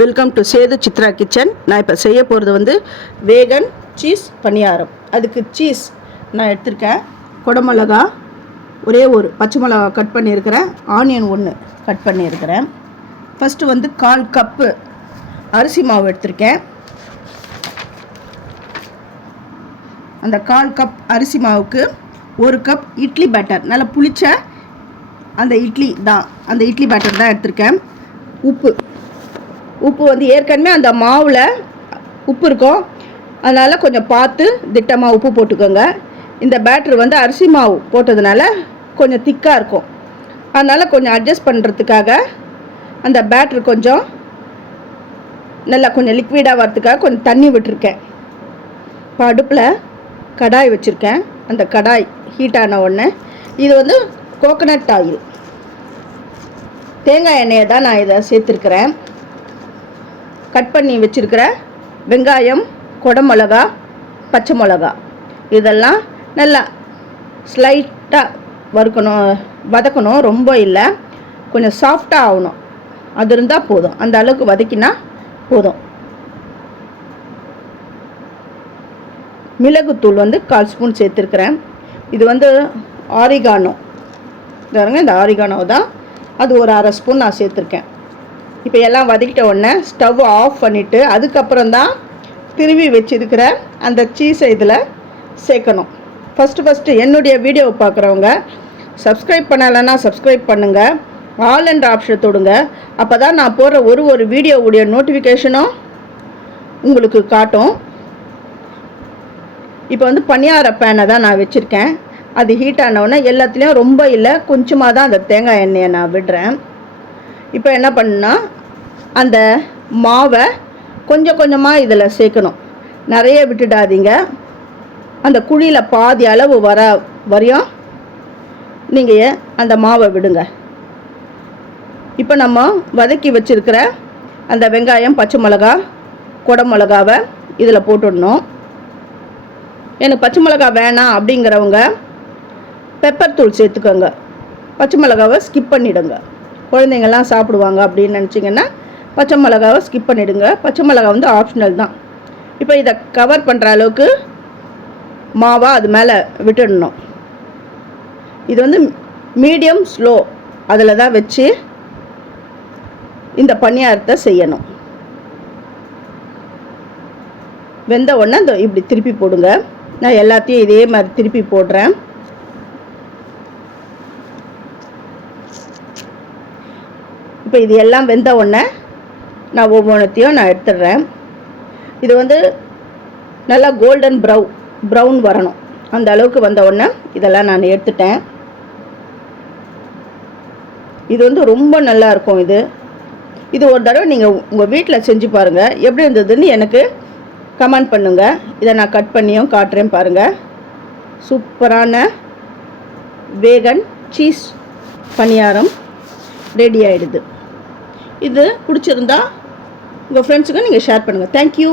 Welcome to Sethu Chitra kitchen நான் இப்போ செய்ய போகிறது வந்து வேகன் சீஸ் பணியாரம். அதுக்கு சீஸ் நான் எடுத்திருக்கேன். குடமிளகா ஒரே ஒரு பச்சை மிளகா கட் பண்ணியிருக்கிறேன். ஆனியன் ஒன்று கட் பண்ணியிருக்கிறேன். ஃபஸ்ட்டு வந்து கால் கப்பு அரிசி மாவு எடுத்திருக்கேன். அந்த கால் கப் அரிசி மாவுக்கு ஒரு கப் இட்லி பேட்டர் நல்லா புளிச்ச அந்த இட்லி தான் அந்த இட்லி பேட்டர் தான் எடுத்திருக்கேன். உப்பு உப்பு வந்து ஏற்கனவே அந்த மாவில் உப்பு இருக்கும். அதனால் கொஞ்சம் பார்த்து திட்டமாக உப்பு போட்டுக்கோங்க. இந்த பேட்ரு வந்து அரிசி மாவு போட்டதுனால கொஞ்சம் திக்காக இருக்கும். அதனால் கொஞ்சம் அட்ஜஸ்ட் பண்ணுறதுக்காக அந்த பேட்ரு கொஞ்சம் நல்லா கொஞ்சம் லிக்விடாக வரத்துக்காக கொஞ்சம் தண்ணி விட்டுருக்கேன். இப்போ அடுப்பில் கடாய் வச்சுருக்கேன். அந்த கடாய் ஹீட் ஆன உடனே இது வந்து கோகனட் ஆயில் தேங்காய் எண்ணெயை தான் நான் இதை சேர்த்துருக்குறேன். கட் பண்ணி வச்சுருக்கிற வெங்காயம் குடமிளகா பச்சை மிளகா. இதெல்லாம் நல்லா ஸ்லைட்டாக வறுக்கணும் வதக்கணும். ரொம்ப இல்லை. கொஞ்சம் சாஃப்டாக ஆகணும். அது இருந்தால் போதும். அந்த அளவுக்கு வதக்கினா போதும். மிளகுத்தூள் வந்து கால் ஸ்பூன் சேர்த்துருக்குறேன். இது வந்து ஆரிகானோ பாருங்க இந்த ஆரிகானோ தான். அது ஒரு அரை ஸ்பூன் நான் சேர்த்துருக்கேன். இப்போ எல்லாம் வதக்கிட்ட உடனே ஸ்டவ் ஆஃப் பண்ணிவிட்டு அதுக்கப்புறம் தான் திருவி வச்சிருக்கிற அந்த சீஸை இதில் சேர்க்கணும். ஃபஸ்ட்டு ஃபஸ்ட்டு என்னுடைய வீடியோவை பார்க்குறவங்க சப்ஸ்கிரைப் பண்ணலைன்னா சப்ஸ்கிரைப் பண்ணுங்கள் ஆல் என்ற ஆப்ஷன் தொடுங்க. அப்போ தான் நான் போடுற ஒரு ஒரு வீடியோவுடைய நோட்டிஃபிகேஷனும் உங்களுக்கு காட்டும். இப்போ வந்து பணியார பேனை தான் நான் வச்சுருக்கேன். அது ஹீட் ஆனவுடனே எல்லாத்துலேயும் ரொம்ப இல்லை கொஞ்சமாக தான் அந்த தேங்காய் எண்ணெயை நான் விடுறேன். இப்போ என்ன பண்ணுன்னா அந்த மாவை கொஞ்சம் கொஞ்சமாக இதில் சேர்க்கணும். நிறைய விட்டுடாதீங்க. அந்த குழியில் பாதி அளவு வர வரையும் நீங்கள் அந்த மாவை விடுங்க. இப்போ நம்ம வதக்கி வச்சுருக்கிற அந்த வெங்காயம் பச்சை மிளகா குடை மிளகாவை இதில் போட்டுடணும். எனக்கு பச்சை மிளகா வேணாம் அப்படிங்கிறவங்க பெப்பர் தூள் சேர்த்துக்கோங்க. பச்சை மிளகாவை ஸ்கிப் பண்ணிவிடுங்க குழந்தைங்கள்லாம் சாப்பிடுவாங்க அப்படின்னு நினச்சிங்கன்னா பச்சை மிளகாவை ஸ்கிப் பண்ணிவிடுங்க பச்சை மிளகா வந்து ஆப்ஷனல் தான். இப்போ இதை கவர் பண்ணுற அளவுக்கு மாவாக அது மேலே விட்டுடணும். இது வந்து மீடியம் ஸ்லோ அதில் தான் வச்சு இந்த பணியாரத்தை செய்யணும். வெந்த உடனே இந்த இப்படி திருப்பி போடுங்க. நான் எல்லாத்தையும் இதே மாதிரி திருப்பி போடுறேன். இப்போ இது எல்லாம் வெந்த உடனே நான் ஒவ்வொன்றத்தையும் நான் எடுத்துடுறேன். இது வந்து நல்லா கோல்டன் ப்ரௌ ப்ரௌன் வரணும். அந்த அளவுக்கு வந்த உடனே இதெல்லாம் நான் எடுத்துட்டேன். இது வந்து ரொம்ப நல்லா இருக்கும் இது. இது ஒரு தடவை நீங்கள் உங்கள் வீட்டில் செஞ்சு பாருங்கள் எப்படி இருந்ததுன்னு எனக்கு கமெண்ட் பண்ணுங்கள் இதை நான் கட் பண்ணியும் காட்டுறேன் பாருங்கள் சூப்பரான வேகன் சீஸ் பணியாரம் ரெடி ஆகிடுது இது பிடிச்சிருந்தா உங்கள் ஃப்ரெண்ட்ஸுக்கு நீங்கள் ஷேர் பண்ணுங்கள் தேங்க்யூ